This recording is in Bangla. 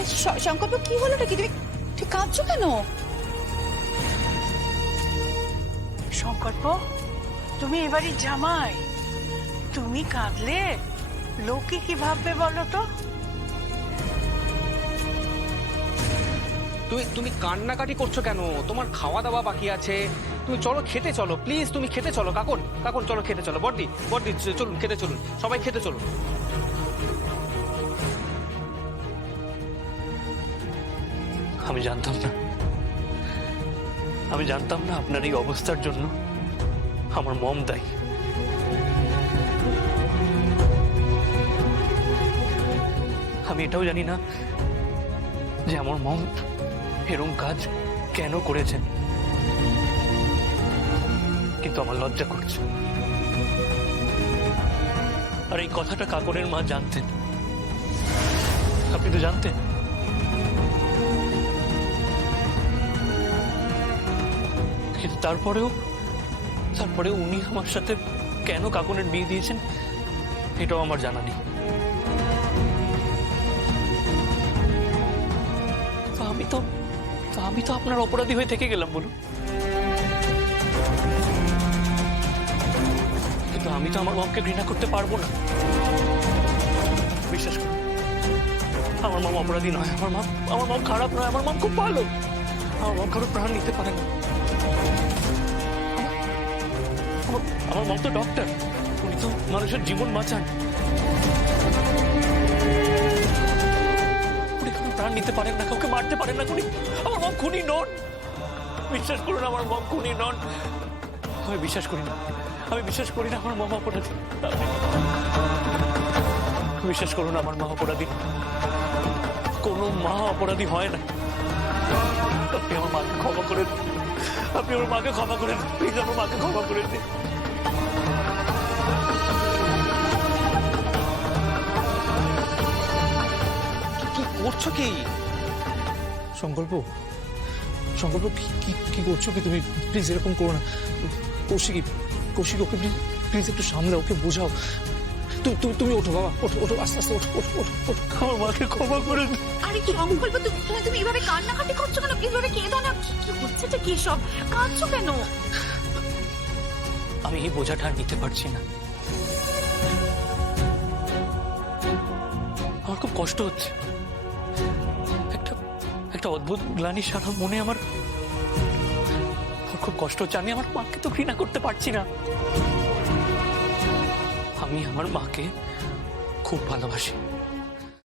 আরে সংকল্প, কি হলো নাকি? তুমি ঠিক কাঁদছো কেন? সংকল্প, তুমি এবারই জামাই, তুমি কাঁদলে লোকে কি ভাববে বলো তো? তুমি কান্নাকাটি করছো কেন? তোমার খাওয়া দাওয়া বাকি আছে। তুমি চলো, খেতে চলো প্লিজ। তুমি খেতে চলো। কাকুন কাকুন চলো খেতে চলো। বড়দি বড়দি চলুন, খেতে চলুন, সবাই খেতে চলুন। আমি জানতাম না আপনার এই অবস্থার জন্য আমার মম দায়ী। আমি এটাও জানি না যে আমার মম এরকম কাজ কেন করেছেন, কিন্তু আমার লজ্জা করছে। আর এই কথাটা কাকনের মা জানতেন। আপনি তো জানতেন। কিন্তু তারপরেও উনি আমার সাথে কেন কাকনের বিয়ে দিয়েছেন এটাও আমার জানা নেই। আমি তো আপনার অপরাধী হয়ে থেকে গেলাম বলুন। কিন্তু আমি তো আমার মমকে ঘৃণা করতে পারবো না। বিশ্বাস করুন, আমার মম অপরাধী নয়। আমার মম খারাপ নয়। আমার মম খুব ভালো। আমার মম কারো প্রাণ নিতে পারে না। আমার মম তো ডক্টর। উনি তো মানুষের জীবন বাঁচান। উনি কারো প্রাণ নিতে পারেন না, কাউকে মারতে পারেন না। আমার মম খুনি নন। বিশ্বাস করুন, আমার মম খুনি নন। আমি বিশ্বাস করি না আমার মম অপরাধী। বিশ্বাস করুন, আমার মা অপরাধী। কোনো মা অপরাধী হয় না। আপনি আমার মাকে ক্ষমা করে দিন। আপনি আমার মাকে ক্ষমা করে দিন। প্লিজ আমার মাকে ক্ষমা করে দিন। কি করছো কি? সংকল্প কি করছো কি তুমি? প্লিজ এরকম করো না। কৌশিক ওকে প্লিজ একটু সামলে, ওকে বোঝাও। তুমি ওঠো বাবা, ওঠো আস্তে আস্তে, ওঠো। আমার মাকে ক্ষমা করে দিন। আরে সংকল্প, তুমি এভাবে কান্নাকাটি করছো কেন? এভাবে কেঁদো না। কি হচ্ছে যে কি সব? কাঁদছো কেন? আমি এই বোঝাটা আর নিতে পারছি না। আমার খুব কষ্ট হচ্ছে। একটা অদ্ভুত গ্লানি সারা মনে আমার খুব কষ্ট হচ্ছে। আমি আমার মাকে তো ঘৃণা করতে পারছি না। আমি আমার মাকে খুব ভালোবাসি।